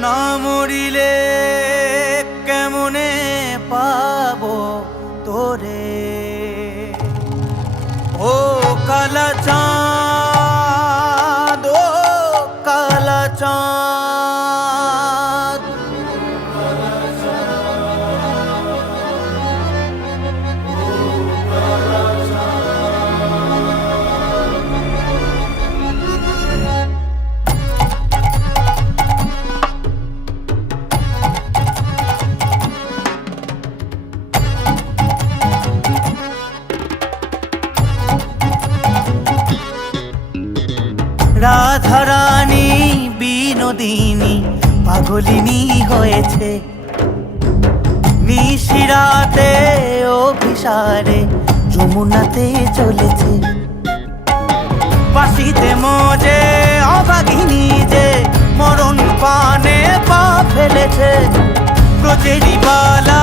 না মরিলে কেমনে পাব তোরে? ও কালা রাধারানী বিনোদিনী, পাগলিনী হয়েছে। নিশিরাতে অভিসারে, যমুনাতে চলেছে। বাসিতে মজে অভাগিনী যে, মরণ পানে পা ফেলেছে। ব্রজেরি বাল